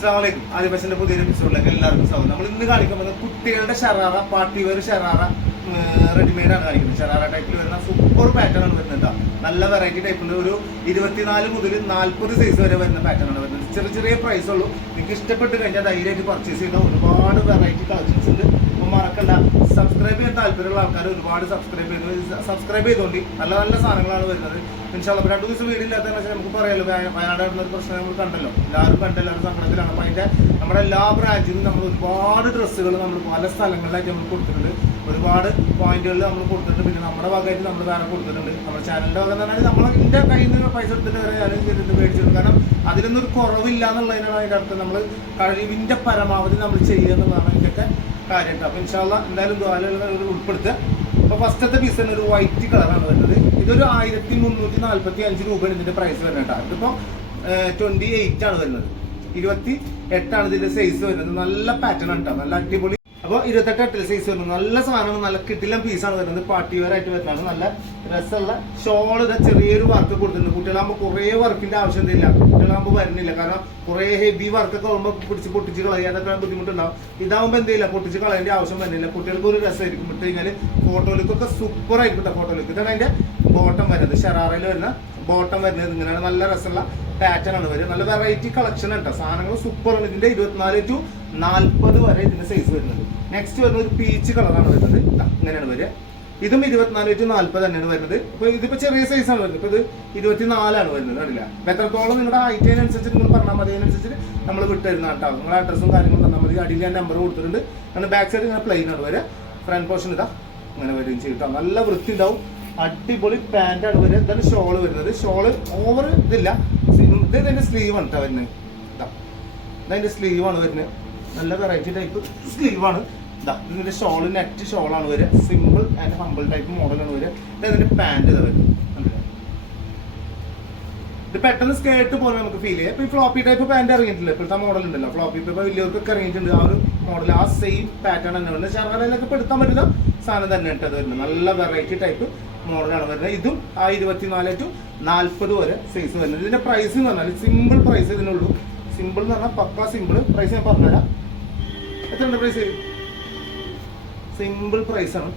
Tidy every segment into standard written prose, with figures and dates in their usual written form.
അസ്സലാമലൈക്കും. ആദിവാസിന്റെ പുതിയൊരു എപ്പിസോഡിലേക്ക് എല്ലാവർക്കും സ്വാഗതം. നമ്മൾ ഇന്ന് കാണിക്കുന്നത് കുട്ടികളുടെ sharara, party wear sharara readymade ആണ് കാണിക്കുന്നത്. ഷറാറ ടൈപ്പിൽ വരുന്ന സൂപ്പർ പാറ്റേൺ ആണ് വരുന്നത്. നല്ല വെറൈറ്റി ടൈപ്പിൽ ഒരു 24 മുതൽ 40 സൈസ് വരെ വരുന്ന പാറ്റേൺ ആണ് വരുന്നത്. ചെറിയ ചെറിയ പ്രൈസ് ഉള്ളൂ. നിങ്ങൾക്ക് ഇഷ്ടപ്പെട്ട് കഴിഞ്ഞാൽ ധൈര്യമായിട്ട് പർച്ചേസ് ചെയ്താൽ ഒരുപാട് വെറൈറ്റി കളക്ഷൻസ് ഉണ്ട്. മറക്കണ്ട, സബ്സ്ക്രൈബ് ചെയ്യാൻ താല്പര്യമുള്ള ആൾക്കാർ ഒരുപാട് സബ്സ്ക്രൈബ് ചെയ്തുകൊണ്ട് നല്ല നല്ല സാധനങ്ങളാണ് വരുന്നത്. ഇൻഷാല്ലാ 2 ദിവസം വീടില്ലാത്തതെന്ന് വെച്ചാൽ നമുക്ക് പറയാമല്ലോ, വയനാട് ഒരു പ്രശ്നം നമ്മൾ കണ്ടല്ലോ, എല്ലാവരും എല്ലാവരും സങ്കടത്തിലാണ്. അപ്പോൾ അതിൻ്റെ നമ്മുടെ എല്ലാ ബ്രാഞ്ചിലും നമ്മൾ ഒരുപാട് ഡ്രസ്സുകൾ നമ്മൾ പല സ്ഥലങ്ങളിലായിട്ട് നമ്മൾ കൊടുത്തിട്ടുണ്ട്. ഒരുപാട് പോയിന്റുകളിൽ നമ്മൾ കൊടുത്തിട്ടുണ്ട്. പിന്നെ നമ്മുടെ ഭാഗമായിട്ട് നമ്മൾ വേറെ കൊടുത്തിട്ടുണ്ട്. നമ്മുടെ ചാനലിൻ്റെ ഭാഗം എന്ന് പറഞ്ഞാൽ നമ്മളതിൻ്റെ കയ്യിൽ നിന്ന് പൈസ എടുത്തിട്ട് വരെ ഞാൻ ചെയ്തിട്ട് മേടിച്ചിട്ടുണ്ട്. കാരണം അതിലൊന്നും ഒരു കുറവില്ല എന്നുള്ളതിനാണ് അതിൻ്റെ അർത്ഥം. നമ്മൾ കഴിവിൻ്റെ പരമാവധി നമ്മൾ ചെയ്യുക എന്നുള്ളതാണ് ഇതിൻ്റെയൊക്കെ കാര്യമായിട്ട്. അപ്പോൾ ഇൻഷാല്ലാ എന്തായാലും ദ്വാരകൾ ഉൾപ്പെടുത്തുക. അപ്പോൾ ഫസ്റ്റത്തെ പീസ് തന്നെ ഒരു വൈറ്റ് കളറാണ് വരുന്നത്. ഇതൊരു 1345 രൂപയാണ് ഇതിൻ്റെ പ്രൈസ് വരുന്നത്. ഇതിപ്പോൾ 28 ആണ് വരുന്നത്. 28 ഇതിൻ്റെ സൈസ് വരുന്നത്. നല്ല പാറ്റേൺ ആണ് കേട്ടോ, നല്ല അടിപൊളി. അപ്പോൾ 28 സൈസ് വരുന്നത്. നല്ല സാധനമാണ്, നല്ല കിട്ടിലം പീസാണ് വരുന്നത്. പാർട്ടി വെയർ ആയിട്ട് വരുന്നതാണ്. നല്ല രസമുള്ള ഷോൾ ഇതാ ചെറിയൊരു വർക്ക് കൊടുത്തിട്ടുണ്ട്. കുട്ടികളാകുമ്പോൾ കുറേ വർക്കിന്റെ ആവശ്യമില്ല. കുട്ടികളാകുമ്പോൾ വരുന്നില്ല. കാരണം കുറേ ഹെവി വർക്കൊക്കെ ആകുമ്പോൾ പൊട്ടിച്ച് കളയാതൊക്കെ ബുദ്ധിമുട്ടുണ്ടാവും. ഇതാകുമ്പോൾ എന്തെയില്ല, പൊട്ടിച്ച് കളയേണ്ട ആവശ്യം വരുന്നില്ല. കുട്ടികൾക്ക് ഒരു രസമായിരിക്കും. ഇട്ട് കഴിഞ്ഞാൽ ഫോട്ടോയിലേക്കൊക്കെ സൂപ്പർ ആയിക്കോട്ടെ. ഫോട്ടോയിലേക്ക് ഇതാണ് അതിന്റെ ബോട്ടം വരുന്നത്. ഷറാറയിൽ വരുന്ന ബോട്ടം വരുന്നത് ഇങ്ങനെയാണ്. നല്ല രസമുള്ള പാറ്റേൺ ആണ് വരിക. നല്ല വെറൈറ്റി കളക്ഷൻ ഉണ്ട്. സാധനങ്ങൾ സൂപ്പർ ആണ്. ഇതിന്റെ 24 to 40 വരെ ഇതിന്റെ സൈസ് വരുന്നത്. നെക്സ്റ്റ് വരുന്നത് ഒരു പീച്ച് കളറാണ് വരുന്നത്. ഇങ്ങനെയാണ് വരിക. ഇതും 24 to 40 തന്നെയാണ് വരുന്നത്. ഇപ്പൊ ഇതിപ്പോ ചെറിയ സൈസാണ് വരുന്നത്. ഇപ്പൊ ഇത് 24 ആണ് വരുന്നത്. അറിയില്ല എത്രത്തോളം നിങ്ങളുടെ ഹൈറ്റിനനുസരിച്ച് നിങ്ങൾ പറഞ്ഞാൽ മതി. അതിനനുസരിച്ച് നമ്മൾ വിട്ടുതരുന്ന കേട്ടോ. നിങ്ങളുടെ അഡ്രസ്സും കാര്യങ്ങളും തന്നാൽ മതി. അടിയിൽ ഞാൻ നമ്പർ കൊടുത്തിട്ടുണ്ട്. അങ്ങനെ ബാക്ക് സൈഡ് ഇങ്ങനെ പ്ലെയിൻ ആണ് വരിക. ഫ്രണ്ട് പോർഷൻ ഇതാ ഇങ്ങനെ വരികയും ചെയ്തിട്ടോ. നല്ല വൃത്തി ഉണ്ടാവും. അടിപൊളി പാന്റാണ് വരിക. ഇതാണ് ഷോള് വരുന്നത്. ഷോള് ഓവർ ഇതില്ല. ഇത് ഇതിന്റെ സ്ലീവ് ആണ് കേട്ടോ വരുന്നത്. ഇതതിന്റെ സ്ലീവ് ആണ് വരുന്നത്. നല്ല വെറൈറ്റി ടൈപ്പ് സ്ലീവ് ആണ്. ഇതിന്റെ ഷോള് നെറ്റ് ഷോളാണ് വരിക. സിമ്പിൾ ആൻഡ് ഹമ്പിൾ ടൈപ്പ് മോഡലാണ് വരിക. ഇതിന്റെ പാന്റ് ഇതാ വരുന്നത്. ഇത് പെട്ടെന്ന് സ്കേർട്ട് പോലെ നമുക്ക് ഫീൽ ചെയ്യാം. ഇപ്പൊ ഈ ഫ്ലോപ്പി ടൈപ്പ് പാന്റ് ഇറങ്ങിയിട്ടില്ല. ഇപ്പോഴത്തെ മോഡൽ ഉണ്ടല്ലോ, ഫ്ലോപ്പി ഇപ്പൊ വലിയവർക്കൊക്കെ ഇറങ്ങിയിട്ടുണ്ട്. ആ ഒരു മോഡൽ, ആ സെയിം പാറ്റേൺ തന്നെ വരുന്നത്. ഷറാറയിലൊക്കെ പെടുത്താൻ പറ്റുന്ന സാധനം തന്നെ ഇട്ടത് വരുന്നത്. നല്ല വെറൈറ്റി ടൈപ്പ് മോഡലാണ് വരുന്നത്. ഇതും ആ 24 to 40 വരെ സൈസ് വരുന്നത്. ഇതിന്റെ പ്രൈസ് എന്ന് പറഞ്ഞാൽ സിമ്പിൾ പ്രൈസ് ഇതിനുള്ളൂ. സിമ്പിൾ എന്ന് പറഞ്ഞാൽ പക്കാ സിമ്പിൾ പ്രൈസ് ഞാൻ പറഞ്ഞുതരാം. എത്രയുണ്ട് പ്രൈസ്? സിമ്പിൾ പ്രൈസ് ആണ്.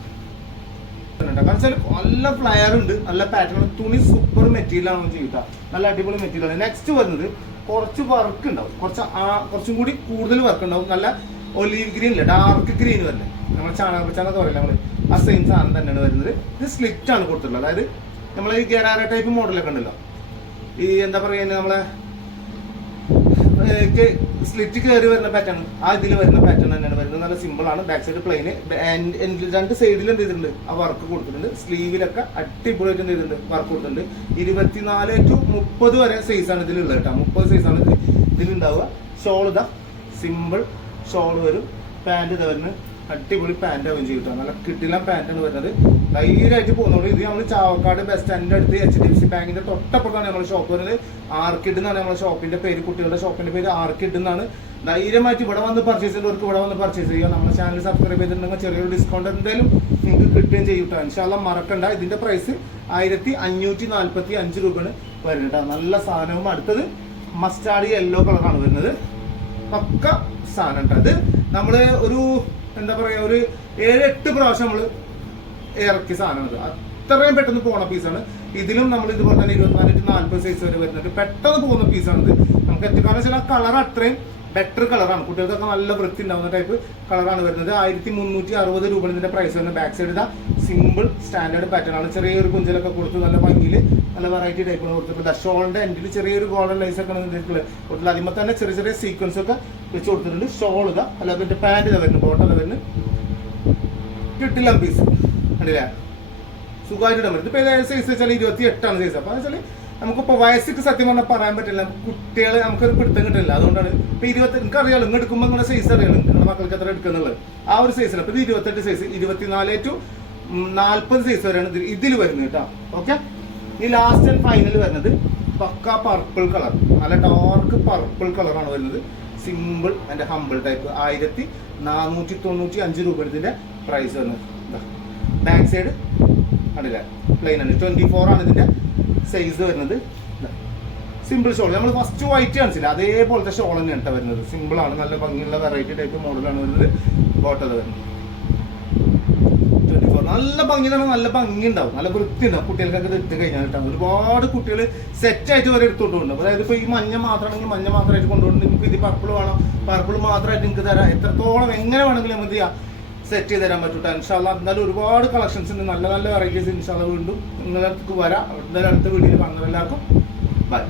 കാരണം വെച്ചാൽ നല്ല ഫ്ലയർ ഉണ്ട്, നല്ല പാറ്റേൺ. തുണി സൂപ്പർ മെറ്റീരിയൽ ആണ് ചെയ്തിട്ടാ. നല്ല അടിപൊളി മെറ്റീരിയൽ ആണ്. നെക്സ്റ്റ് വരുന്നത് കുറച്ച് വർക്ക് ഉണ്ടാവും. കുറച്ചും കൂടി കൂടുതൽ വർക്ക് ഉണ്ടാവും. നല്ല ഒലീവ് ഗ്രീൻ ഇല്ല, ഡാർക്ക് ഗ്രീൻ വരുന്നത്. നമ്മൾ ചാണകപ്പച്ചാന്നൊക്കെ പറയില്ല, നമ്മൾ ആ സെയിം സാധനം തന്നെയാണ് വരുന്നത്. ഇത് സ്ലിറ്റ് ആണ് കൊടുത്തിട്ടുള്ളത്. അതായത് നമ്മളെ ഈ ഗരാര ടൈപ്പ് മോഡലൊക്കെ ഉണ്ടല്ലോ, ഈ എന്താ പറയുക, നമ്മളെ സ്ലിറ്റ് കയറി വരുന്ന പാറ്റേൺ, ആ ഇതിൽ വരുന്ന പാറ്റേൺ തന്നെയാണ് വരുന്നത്. നല്ല സിമ്പിൾ ആണ്. ബാക്ക് സൈഡ് പ്ലെയിന്, 2 സൈഡിലും എന്ത് ചെയ്തിട്ടുണ്ട്, ആ വർക്ക് കൊടുത്തിട്ടുണ്ട്. സ്ലീവിലൊക്കെ അടിപൊളിയായിട്ട് എന്ത് ചെയ്തിട്ടുണ്ട്, വർക്ക് കൊടുത്തിട്ടുണ്ട്. 24 to 30 വരെ സൈസാണ് ഇതിലുള്ളത് കേട്ടോ. 30 സൈസാണ് ഇതിലുണ്ടാവുക. ഷോൾ ഇതാ സിമ്പിൾ ഷോൾ വരും. പാൻറ് ഇതാ വരുന്നത്. അടിപൊളി പാൻറ് ആവുകയും ചെയ്യും കേട്ടോ. നല്ല കിട്ടില്ല പാൻറ്റാണ് വരുന്നത്. ധൈര്യമായിട്ട് പോകുന്നുള്ളൂ. ഇത് നമ്മൾ ചാവക്കാട് ബസ് സ്റ്റാൻഡിന്റെ അടുത്ത് HDFC ബാങ്കിന്റെ തൊട്ടപ്പുറത്താണ് നമ്മുടെ ഷോപ്പ് വരുന്നത്. ആർക്കിഡ് എന്നാണ് നമ്മുടെ ഷോപ്പിന്റെ പേര്. കുട്ടികളുടെ ഷോപ്പിന്റെ പേര് ആർക്കിഡ് എന്നാണ്. ധൈര്യമായിട്ട് ഇവിടെ വന്ന് പർച്ചേസ് ചെയ്യുന്നവർക്ക് ഇവിടെ വന്ന് പർച്ചേസ് ചെയ്യുക. നമ്മുടെ ചാനൽ സബ്സ്ക്രൈബ് ചെയ്തിട്ടുണ്ടെങ്കിൽ ചെറിയൊരു ഡിസ്കൗണ്ട് എന്തായാലും നിങ്ങൾക്ക് കിട്ടുകയും ചെയ്യും കേട്ടോ. ഇൻഷാല്ലാ മറക്കണ്ട. ഇതിന്റെ പ്രൈസ് 1545 രൂപയാണ് വരുന്നത്. നല്ല സാധനവും. അടുത്തത് മസ്റ്റാർഡ് യെല്ലോ കളറാണ് വരുന്നത്. പക്ക സാധനം കേട്ടോ. അത് നമ്മള് ഒരു എന്താ പറയാ, ഒരു 7-8 പ്രാവശ്യം നമ്മൾ ഇറക്കിയ സാധനമാണ്. അത്രയും പെട്ടെന്ന് പോകുന്ന പീസാണ്. ഇതിലും നമ്മൾ ഇതുപോലെ തന്നെ 24 to 40 സൈസ് വരെ വരുന്നുണ്ട്. പെട്ടെന്ന് പോകുന്ന പീസാണിത്. നമുക്ക് എത്തിക്കാന്ന് വെച്ചാൽ ആ കളർ അത്രയും ബെറ്റർ കളറാണ്. കുട്ടികൾക്കൊക്കെ നല്ല വൃത്തി ഉണ്ടാവുന്ന ടൈപ്പ് കളറാണ് വരുന്നത്. 1360 രൂപ ഇതിന്റെ പ്രൈസ് വരുന്നത്. ബാക്ക് സൈഡ് ഇതാ സിമ്പിൾ സ്റ്റാൻഡേർഡ് പാറ്റേൺ ആണ്. ചെറിയൊരു കുഞ്ചലൊക്കെ കൊടുത്ത് നല്ല ഭംഗിയിൽ നല്ല വെറൈറ്റി ടൈപ്പാണ് കൊടുത്തിട്ടുണ്ട്. ഷോളിന്റെ എൻഡിൽ ചെറിയൊരു ഗോൾഡൻ ലൈസ് ഒക്കെ കൊടുത്തിട്ടുണ്ട്. അതിന്മേൽ തന്നെ ചെറിയ ചെറിയ സീക്വൻസ് ഒക്കെ വെച്ച് കൊടുത്തിട്ടുണ്ട്. ഷോൾ ഇതാ, അല്ല പിന്നെ പാൻറ് ഇതാ വരുന്നത്, ബോട്ടം ഇതാ വരുന്നത്. കിട്ടില്ല പീസ് കണ്ടില്ലേ, സുഖമായിട്ട് ഇടാൻ പറ്റും. ഇപ്പൊ ഏതായാലും സൈസ് വെച്ചാൽ 28 ആണ് സൈസ്. അപ്പൊ വെച്ചാൽ നമുക്കിപ്പോൾ വയസ്സിട്ട് സത്യം പറഞ്ഞാൽ പറയാൻ പറ്റില്ല. കുട്ടികളെ നമുക്കൊരു പിടുത്തം കിട്ടില്ല. അതുകൊണ്ടാണ് ഇപ്പൊ 20 നിങ്ങൾക്ക് അറിയാലോ, ഇങ്ങ് എടുക്കുമ്പോൾ നിങ്ങളുടെ സൈസ് അറിയാലോ, നിങ്ങളുടെ മക്കൾക്ക് എത്ര എടുക്കുന്നുള്ളത്. ആ ഒരു സൈസിൽ അപ്പൊ ഇത് 28 സൈസ്, 24 to 40 സൈസ് വരെയാണ് ഇതിൽ വരുന്നത് കേട്ടോ. ഓക്കെ, ഈ ലാസ്റ്റ് ആൻഡ് ഫൈനൽ വരുന്നത് പക്ക പർപ്പിൾ കളർ, നല്ല ഡാർക്ക് പർപ്പിൾ കളറാണ് വരുന്നത്. Simple and humble type. 1495 രൂപ ഇതിന്റെ പ്രൈസ് വരുന്നത്. ബാക്ക് സൈഡ് കണ്ടില്ല, പ്ലെയിൻ ആണ്. 24 ആണ് ഇതിന്റെ സൈസ് വരുന്നത്. Simple shawl. നമ്മൾ ഫസ്റ്റ് വൈറ്റ് കാണിച്ചില്ല അതേപോലത്തെ ഷോൾ തന്നെയാണ് കേട്ടോ വരുന്നത്. സിമ്പിൾ ആണ്, നല്ല ഭംഗിയുള്ള വെറൈറ്റി ടൈപ്പ് മോഡലാണ് വരുന്നത്. ബോട്ടം വരുന്നത് 24. നല്ല ഭംഗി തന്നെ, നല്ല ഭംഗി ഉണ്ടാവും, നല്ല വൃത്തി ഉണ്ടാവും കുട്ടികൾക്കൊക്കെ ഇത് ഇട്ട് കഴിഞ്ഞാൽ കിട്ടാം. ഒരുപാട് കുട്ടികൾ സെറ്റായിട്ട് വരെ എടുത്തോണ്ട്. അതായത് ഇപ്പോൾ ഈ മഞ്ഞ മാത്രമാണെങ്കിൽ മഞ്ഞ മാത്രമായിട്ട് കൊണ്ടുപോകുന്നുണ്ട്. നിങ്ങൾക്ക് ഇത് പർപ്പിൾ വേണം, പർപ്പിൾ മാത്രമായിട്ട് നിങ്ങൾക്ക് തരാം. എത്രത്തോളം എങ്ങനെ വേണമെങ്കിലും നമുക്ക് സെറ്റ് ചെയ്ത് തരാൻ പറ്റൂട്ടോ ഇൻഷാല്ലാ. എന്തായാലും ഒരുപാട് കളക്ഷൻസ് ഉണ്ട്, നല്ല നല്ല വെറൈറ്റീസ് ഇൻഷാല്ലാ. വീണ്ടും നിങ്ങളുടെ അടുത്ത് വരാം. എന്തായാലും അടുത്ത വീഡിയോയിൽ കാണുന്നത് എല്ലാവർക്കും ബൈ.